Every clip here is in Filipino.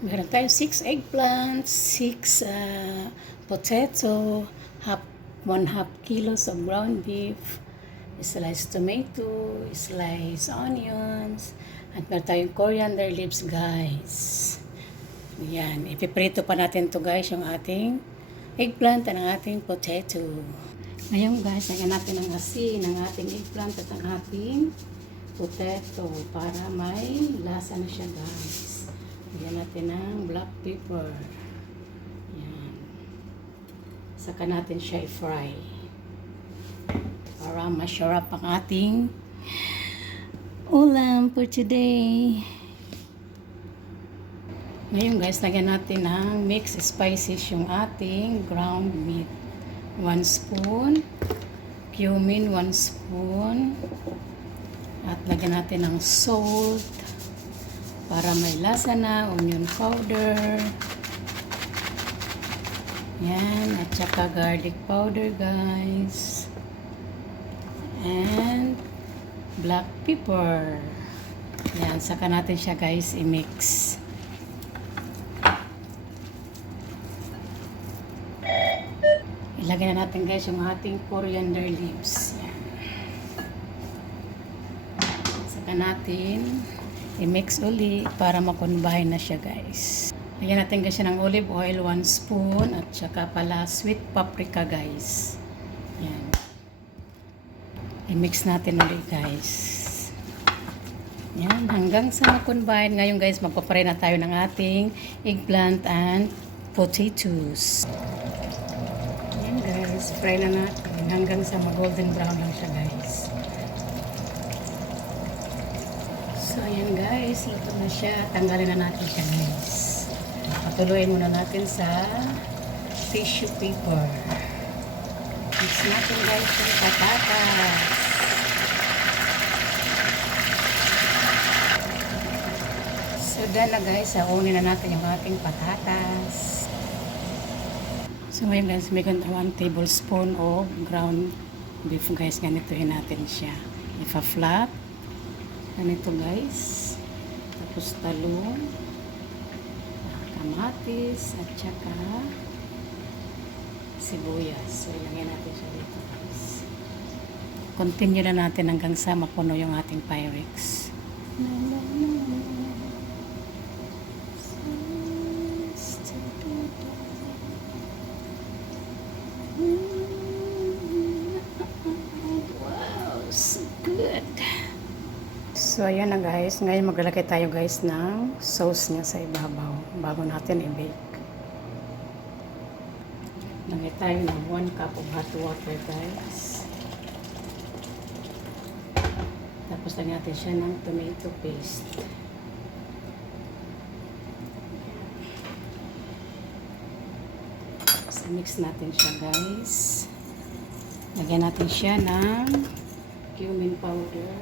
Meron tayo 6 eggplants, 6 potato, 1/2 kilos of ground beef, sliced tomato, sliced onions, at meron tayong coriander leaves, guys. Yan, ipiprito pa natin to guys, yung ating eggplant at ang ating potato. Ngayon guys, lagyan natin ng asin ang ating eggplant at ang ating potato para may lasa na siya, guys. Lagyan natin ng black pepper. Yan. Saka natin siya i-fry para masarap ang ating ulam for today. Ngayon guys, lagyan natin ng mixed spices yung ating ground meat. 1 spoon, cumin 1 spoon, at lagyan natin ng salt para may lasa na, onion powder, yan, at saka garlic powder, guys, and black pepper. Yan, saka natin siya guys i-mix. Ilagay na natin guys yung ating coriander leaves. Yan. Saka natin i-mix uli para makonbahin na siya, guys. Lagyan natin guys ng olive oil 1 spoon at saka pala sweet paprika, guys. Yan. I-mix natin ulit, guys. Yan, hanggang sa makonbahin. Ngayon guys, magpapray na tayo ng ating eggplant and potatoes. Yan guys, fry na natin hanggang sa mag-golden brown lang siya, guys. So, ayan guys, ito na siya. Tanggalin na natin siya, guys. Patuloyin muna natin sa tissue paper. Mix natin guys yung patatas. So, done na guys. Saunin na natin yung ating patatas. So, ngayon guys, may 1 tablespoon of ground beef, guys. Ganitohin natin siya. Ipa-flat. Ganito guys, tapos talong, kamatis, at saka sibuyas. So ilagay natin siya dito guys. Continue na natin hanggang sa mapuno yung ating Pyrex. Wow, so good. So, ayan na guys. Ngayon maglalagay tayo guys ng sauce niya sa ibabaw bago natin i-bake. Lagay tayo ng 1 cup of hot water, guys. Tapos lagyan natin siya ng tomato paste. So, mix natin siya, guys. Lagyan natin siya ng cumin powder.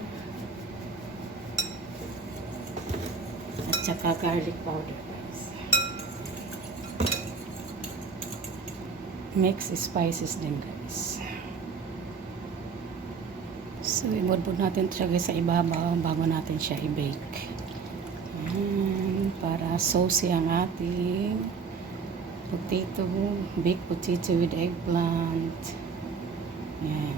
At saka garlic powder, guys. Mix spices din, guys. So, ibudbud natin siya guys sa ibabaw bago natin siya i-bake. Para saucy ang ating potato, baked potato with eggplant. Yan.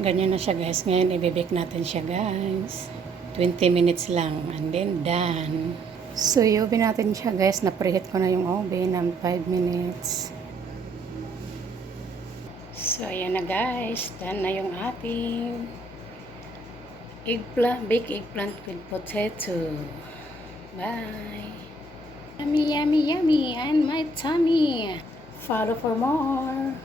Ganyan na siya, guys. Ngayon, i-bake natin siya, guys. 20 minutes lang, and then done. So, i-oven natin siya, guys. Na-preheat ko na yung oven ng 5 minutes. So, ayan na, guys. Done na yung ating eggplant, baked eggplant with potato. Bye! Yummy, yummy, yummy, and my tummy. Follow for more.